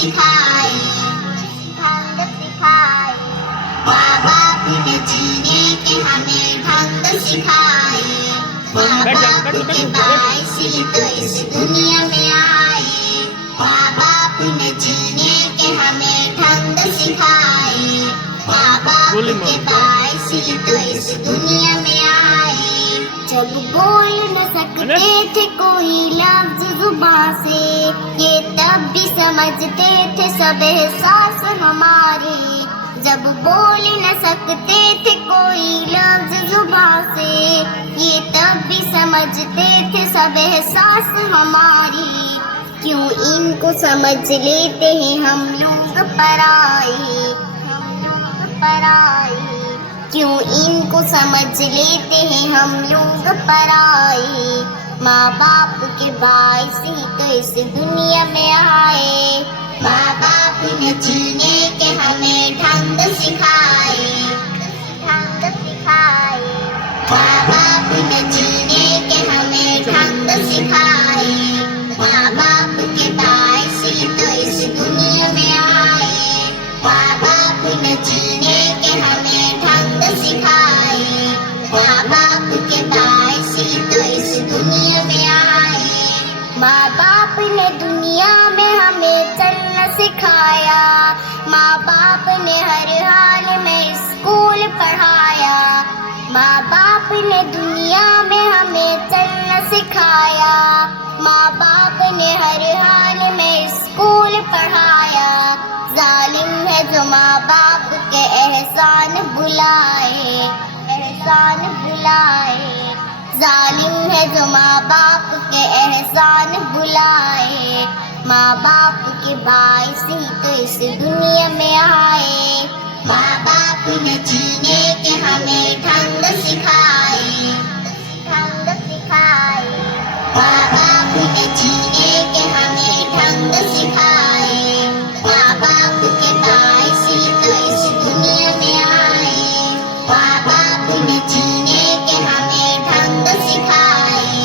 सिखाए, ढंग सिखाए। माँ बाप ने जीने के हमें ढंग सिखाए, माँ बाप के बायस ही तो इस दुनिया में आए। माँ बाप ने जीने के हमें ढंग सिखाए, माँ बाप के बायस ही तो इस दुनिया में आए। जब बोल न सकते थे कोई लफ्ज जुबां से, ये तब भी समझते थे सब एहसास हमारे। जब बोल न सकते थे कोई लफ्ज जुबां से, ये तब भी समझते थे सब एहसास हमारे। क्यों इनको समझ लेते हैं हम लोग पराए, हम लोग पराए। क्यों इनको समझ लेते हैं हम लोग पराए। माँ बाप के बायस ही तो इस दुनिया में आए। माँ बाप ने जीने के हमें ढंग सिखाए, ढंग सिखाए। माँ बाप ने जीने के हमें ढंग सिखाए, माँ बाप के बायस ही तो इस दुनिया में आए। माँ बाप ने जीने के हमें ढंग सिखाए, माँ बाप के बायस ही तो इस दुनिया में आए। माँ बाप ने दुनिया में हमें चलना सिखाया, माँ बाप ने हर हाल में स्कूल पढ़ाया। माँ बाप ने दुनिया में हमें चलना सिखाया, माँ बाप ने हर हाल में स्कूल पढ़ाया। जालिम है जो माँ बाप के एहसान भुलाए, एहसान भुलाए। जालिम है जो माँ बाप के एहसान भुलाए। माँ बाप के बायस ही तो इस दुनिया में आए। माँ बाप ने जीने के हमें ढंग सिखाए, ढंग सिखाए। माँ बाप ने जीने के हमें ढंग सिखाए, माँ बाप के बायस ही तो इस दुनिया में आए। माँ बाप ने जीने के हमें ढंग सिखाए,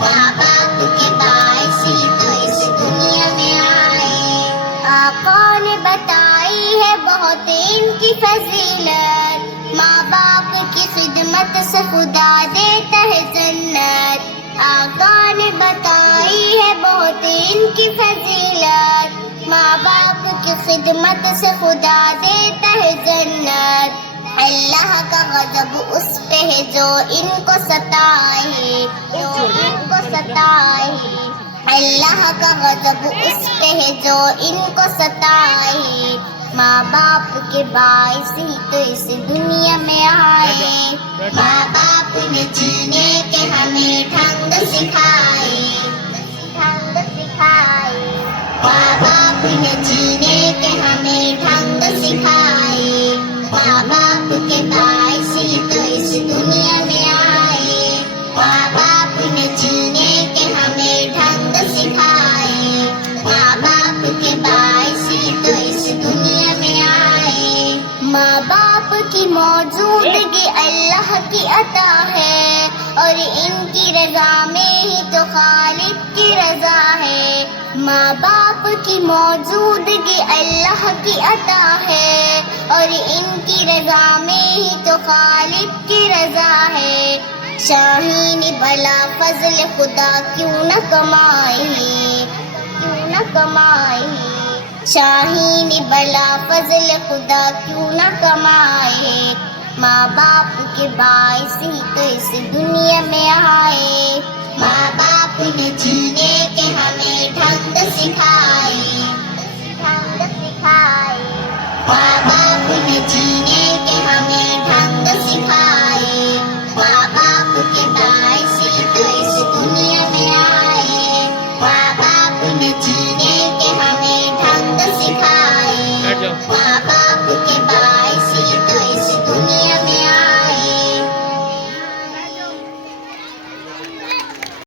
माँ बाप के बायस ही तो इस दुनिया में आए। आका ने बताई है बहुत इनकी फजीलत, माँ बाप की खिदमत से खुदा देता है जन्नत। आका ने बताई है बहुत इनकी फजीलत, माँ बाप की खिदमत से खुदा देता है जन्नत। अल्लाह का गजब उस पे है जो इनको सताए, जो इनको सताए। अल्लाह का गजब उस पे है जो इनको सताए। माँ बाप के बायस ही तो इस दुनिया में आए। माँ बाप ने जीने के हमें ढंग सिखाए, ढंग सिखाए। माँ बाप ने जीने के हमें ढंग सिखाए, माँ बाप के बायस ही तो इस दुनिया में आए। माँ बाप ने जीने के हमें ढंग सिखाए, माँ बाप के बायस ही तो इस दुनिया में आए। माँ बाप की मौजूदगी अल्लाह की अता है, और इनकी रजा में ही तो खालिक की रजा है। माँ बाप की मौजूदगी अल्लाह की अता है, और इनकी रजा में ही तो खालिक की रजा है। शाहीन भला फजल खुदा क्यों न कमाए, क्यों न कमाए। शाहीन भला फजल खुदा क्यों न कमाए। माँ बाप के बायस ही तो इस दुनिया में आए। माँ बाप ने जीने के हमें ढंग सिखाए, ढंग सिखाए।